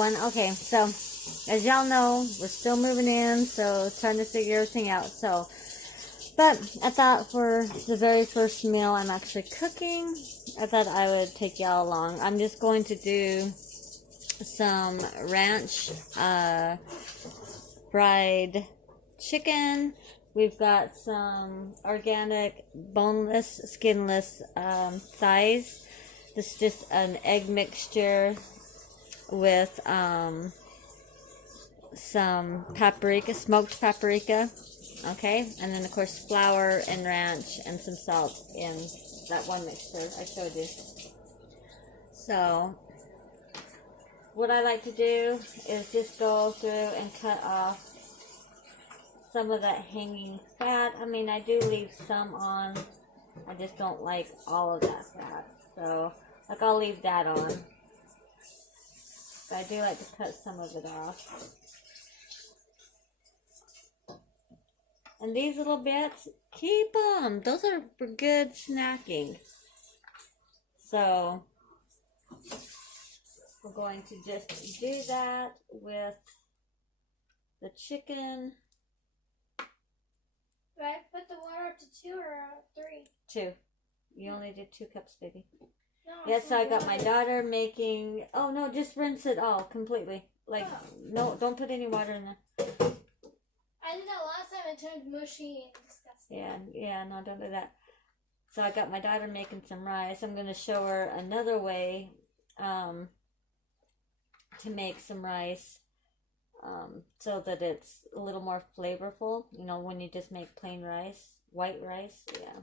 going. Okay, so as y'all know, we're still moving in, so trying to figure everything out. So, but I thought for the very first meal I'm actually cooking, I thought I would take y'all along. I'm just going to do some ranch fried chicken. We've got some organic, boneless, skinless thighs. This is just an egg mixture with some paprika, smoked paprika. Okay, and then of course flour and ranch and some salt in that one mixture I showed you. So what I like to do is just go through and cut off some of that hanging fat. I mean, I do leave some on. I just don't like all of that fat. So, like, I'll leave that on. But I do like to cut some of it off. And these little bits, keep them. Those are for good snacking. So, we're going to just do that with the chicken. Do I put the water up to 2 or 3? 2. You only did 2 cups, baby. No, Yes, so I got my daughter making... Oh, no, just rinse it all completely. Like, no, don't put any water in there. I did that last time. It turned mushy and disgusting. Yeah, no, don't do that. So I got my daughter making some rice. I'm going to show her another way to make some rice so that it's a little more flavorful. You know, when you just make plain rice, white rice. Yeah.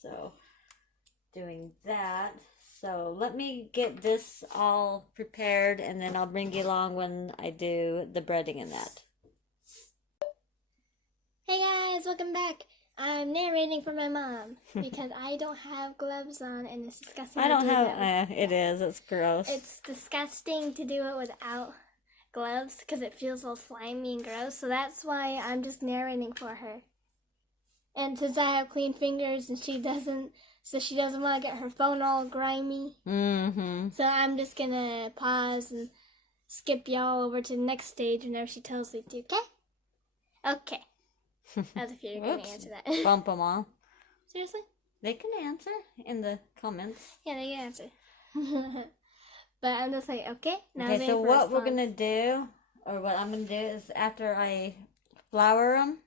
So, doing that. So, let me get this all prepared and then I'll bring you along when I do the breading and that. Hey guys, welcome back. I'm narrating for my mom because I don't have gloves on and it's disgusting. I don't have, it is, it's gross. It's disgusting to do it without gloves because it feels all slimy and gross. So that's why I'm just narrating for her. And since I have clean fingers and she doesn't, so she doesn't want to get her phone all grimy. Mm-hmm. So I'm just going to pause and skip y'all over to the next stage whenever she tells me to, okay? Okay. As if you're going to answer that. Bump them all. Seriously? They can answer in the comments. Yeah, they can answer. But I'm just like, okay. Now Okay, so what we're going to do, or what I'm going to do is after I flour them,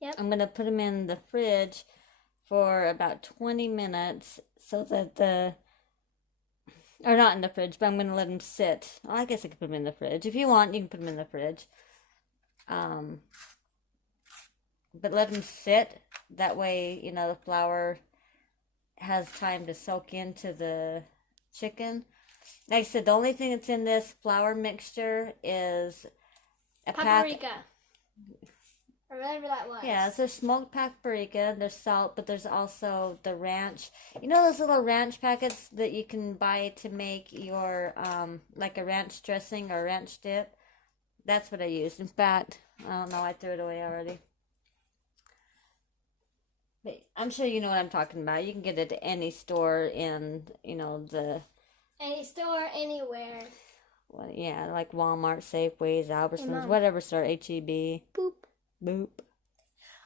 yep. I'm going to put them in the fridge for about 20 minutes so that or not in the fridge, but I'm going to let them sit. Well, I guess I could put them in the fridge. If you want, you can put them in the fridge. But let them sit. That way, you know, the flour has time to soak into the chicken. Like I said, the only thing that's in this flour mixture is a paprika. Or whatever that was. Yeah, so smoked paprika, there's salt, but there's also the ranch. You know those little ranch packets that you can buy to make your, like a ranch dressing or ranch dip? That's what I used. In fact, I don't know, I threw it away already. But I'm sure you know what I'm talking about. You can get it at any store in, you know, any store, anywhere. Well, yeah, like Walmart, Safeways, Albertsons, whatever store, H-E-B. Boop. Boop.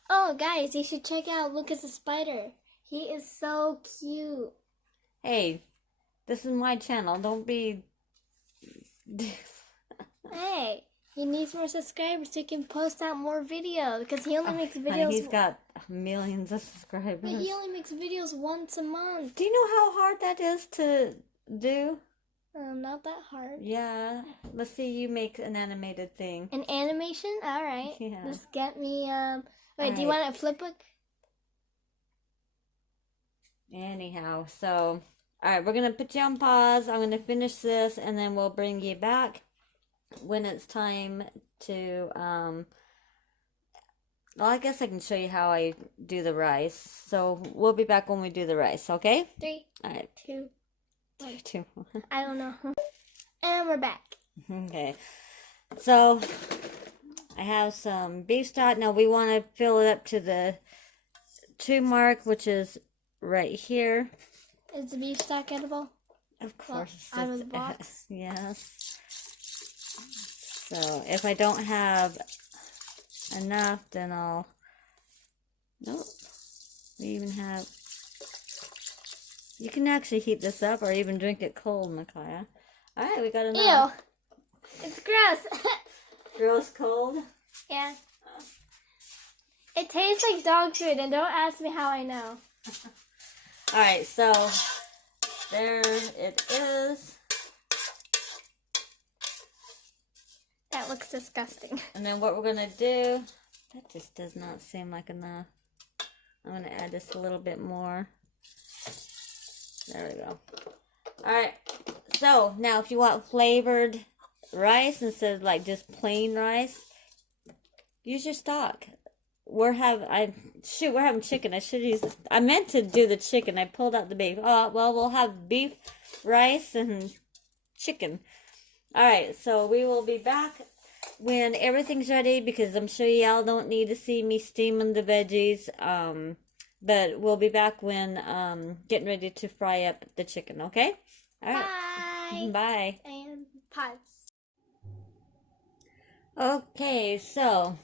Oh, guys, you should check out Lucas the Spider. He is so cute. Hey, this is my channel. Don't be... Hey, he needs more subscribers so he can post out more videos because he only makes videos. He's got millions of subscribers. But he only makes videos once a month. Do you know how hard that is to do? Not that hard. Yeah. Let's see you make an animated thing. An animation? Alright. Yeah. Just get me, wait, do you want a flip book? Anyhow, so, alright, we're going to put you on pause. I'm going to finish this, and then we'll bring you back when it's time to, well, I guess I can show you how I do the rice. So, we'll be back when we do the rice, okay? 3, alright. 2, 2. I don't know. And we're back. Okay. So, I have some beef stock. Now, we want to fill it up to the 2 mark, which is right here. Is the beef stock edible? Of course. Well, out of the box? Yes. So if I don't have enough, then I'll, nope, we even have, you can actually heat this up or even drink it cold, Micaiah. All right, we got enough. Ew, it's gross. Gross cold? Yeah. It tastes like dog food, and don't ask me how I know. All right, so there it is. That looks disgusting. And then what we're gonna do, that just does not seem like enough. I'm gonna add just a little bit more. There we go. All right, so now if you want flavored rice instead of like just plain rice, use your stock. We're having chicken. I meant to do the chicken. I pulled out the beef. Oh, well, we'll have beef, rice, and chicken. All right, so we will be back when everything's ready, because I'm sure y'all don't need to see me steaming the veggies. But we'll be back when getting ready to fry up the chicken, okay? All right. Bye. Bye. And pots. Okay, so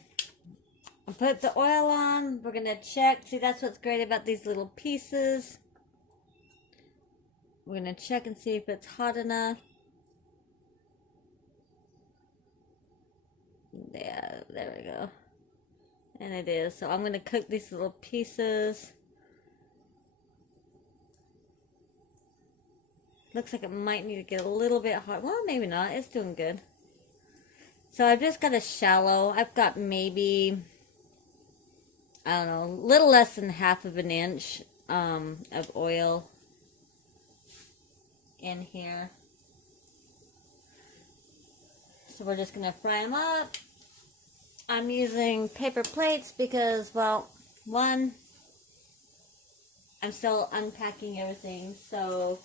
I put the oil on. We're going to check. See, that's what's great about these little pieces. We're going to check and see if it's hot enough. Yeah, there we go. And it is. So I'm going to cook these little pieces. Looks like it might need to get a little bit hot. Well, maybe not. It's doing good. So I've just got a shallow. I've got maybe, I don't know, a little less than half of an inch of oil in here. So we're just going to fry them up. I'm using paper plates because, well, one, I'm still unpacking everything, so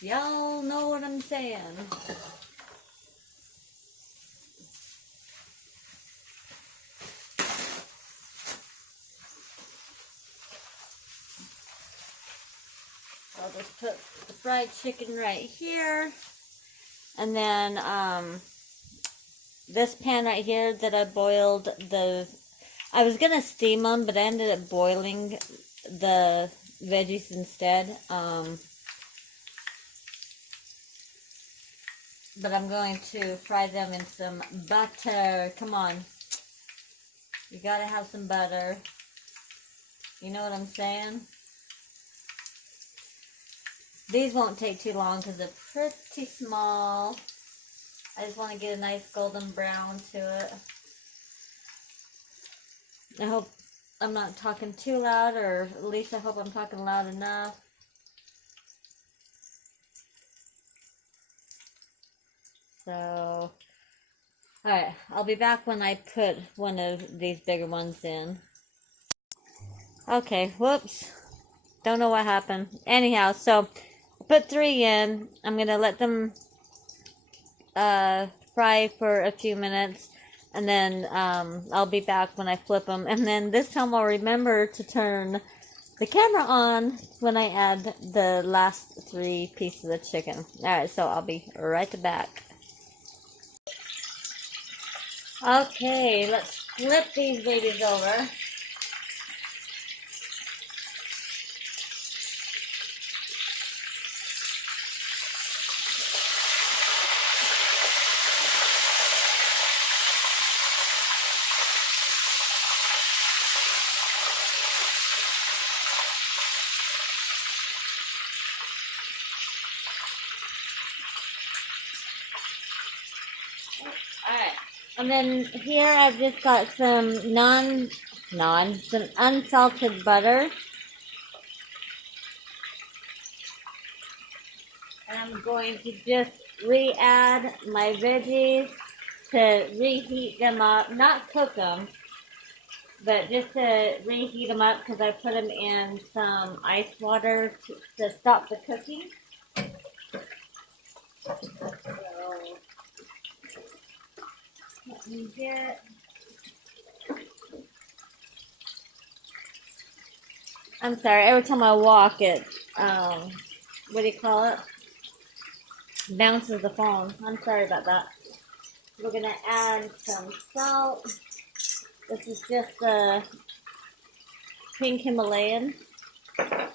y'all know what I'm saying. I'll just put the fried chicken right here. And then this pan right here that I boiled I was going to steam them, but I ended up boiling the veggies instead. But I'm going to fry them in some butter. Come on. You got to have some butter. You know what I'm saying? These won't take too long because they're pretty small. I just want to get a nice golden brown to it. I hope I'm not talking too loud, or at least I hope I'm talking loud enough. So, alright, I'll be back when I put one of these bigger ones in. Okay, whoops. Don't know what happened. Anyhow, so put 3 in. I'm going to let them fry for a few minutes. And then I'll be back when I flip them. And then this time I'll remember to turn the camera on when I add the last 3 pieces of chicken. Alright, so I'll be right back. Okay, let's flip these babies over. Alright, and then here I've just got some some unsalted butter. And I'm going to just re-add my veggies to reheat them up, not cook them, but just to reheat them up because I put them in some ice water to stop the cooking. So, let me get... I'm sorry, every time I walk it, what do you call it? bounces the phone. I'm sorry about that. We're gonna add some salt. This is just the pink Himalayan. I'd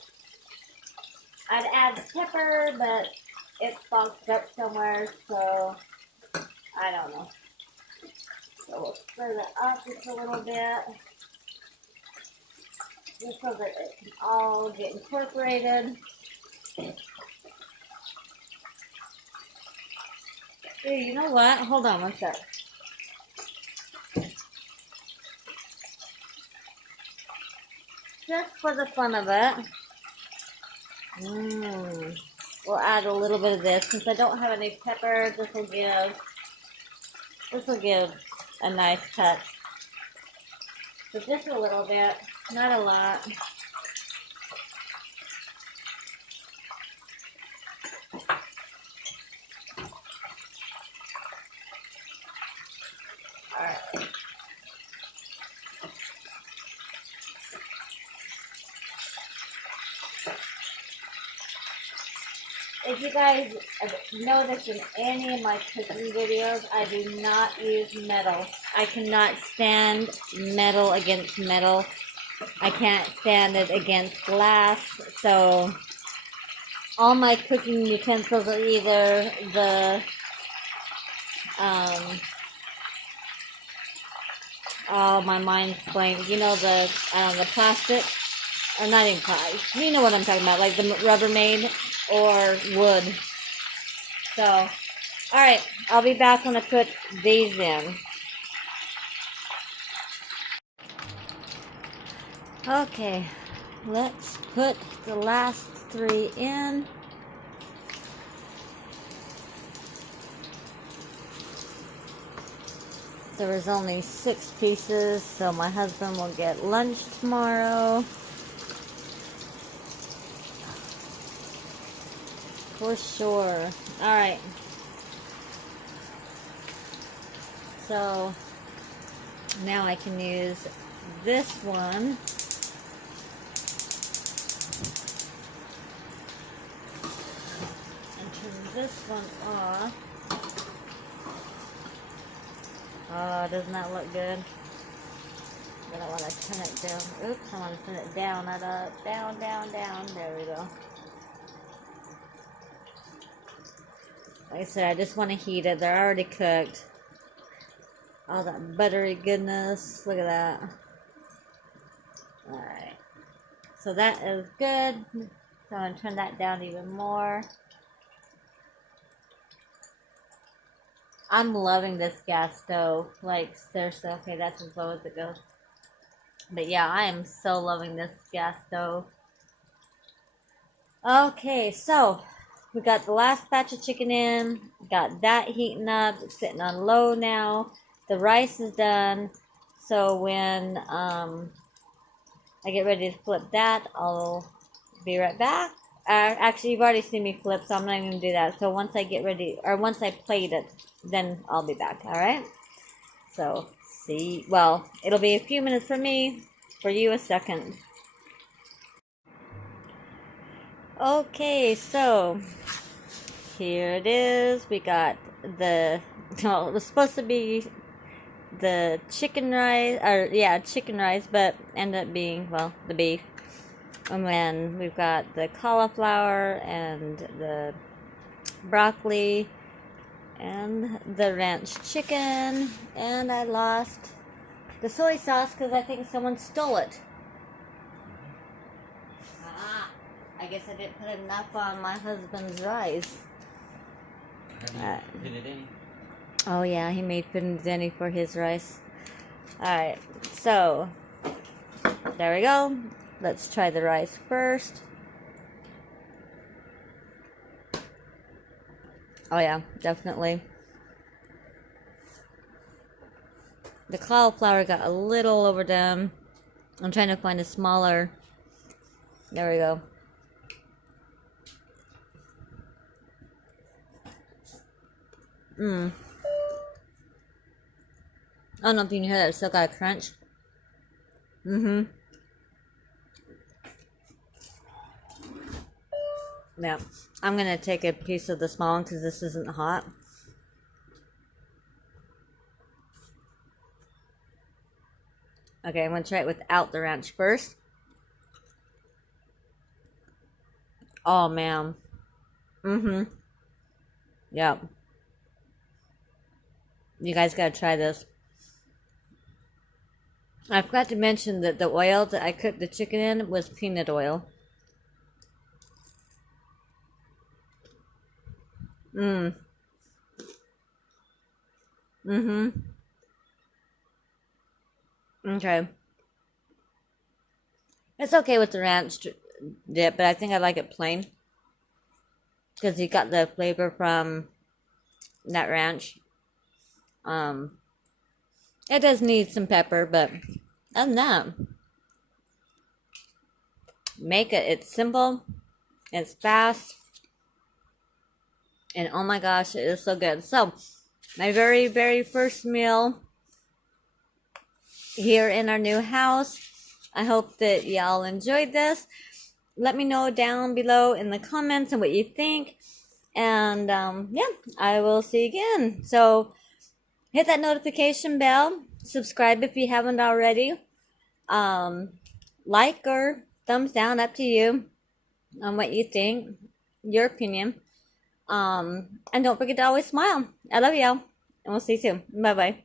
add pepper, but it's boxed up somewhere, so I don't know. So we'll stir that up just a little bit, just so that it can all get incorporated. Here, you know what? Hold on one sec. Just for the fun of it, we'll add a little bit of this. Since I don't have any pepper, this will give a nice touch. So just a little bit, not a lot. Alright. If you guys notice in any of my cooking videos, I do not use metal. I cannot stand metal against metal. I can't stand it against glass. So all my cooking utensils are either the oh, my mind's blank. You know, the plastic, or not even plastic. You know what I'm talking about, like the Rubbermaid or wood. So, all right, I'll be back when I put these in. Okay, let's put the last 3 in. There was only 6 pieces, so my husband will get lunch tomorrow. For sure. Alright. So, now I can use this one. And turn this one off. Oh, doesn't that look good? But I want to turn it down. Oops, I want to turn it down, not up. Down, down, down. There we go. Like I said, I just want to heat it. They're already cooked. All that buttery goodness. Look at that. Alright. So that is good. So I'm going to turn that down even more. I'm loving this gas stove. Like, seriously. Okay, that's as low as it goes. But yeah, I am so loving this gas stove. Okay, so we got the last batch of chicken in. Got that heating up. It's sitting on low now. The rice is done. So when I get ready to flip that, I'll be right back. Actually, you've already seen me flip, so I'm not even going to do that. So once I get ready, or once I plate it, then I'll be back, alright? So, see, well, it'll be a few minutes for me, for you a second. Okay, so, here it is. We got the, well, it was supposed to be the chicken rice, or yeah, chicken rice, but ended up being, well, the beef. And then we've got the cauliflower and the broccoli and the ranch chicken. And I lost the soy sauce because I think someone stole it. I guess I didn't put enough on my husband's rice. Have you put it in? Oh yeah, he made pinadini for his rice. Alright, so there we go. Let's try the rice first. Oh yeah, definitely. The cauliflower got a little overdone. I'm trying to find a smaller. There we go. I don't know if you can hear that. It's still got a crunch. Yeah. I'm going to take a piece of the small one because this isn't hot. Okay, I'm going to try it without the ranch first. Oh, man. Mm-hmm. Yep. You guys got to try this. I forgot to mention that the oil that I cooked the chicken in was peanut oil. Mm. Mm-hmm. Okay. It's okay with the ranch dip, but I think I like it plain. Because you got the flavor from that ranch. It does need some pepper, but other than that, make it. It's simple. It's fast. And oh my gosh, it is so good. So, my very, very first meal here in our new house. I hope that y'all enjoyed this. Let me know down below in the comments and what you think. And yeah, I will see you again. So, hit that notification bell. Subscribe if you haven't already. Like or thumbs down, up to you on what you think, your opinion. And don't forget to always smile. I love y'all, and we'll see you soon. Bye bye.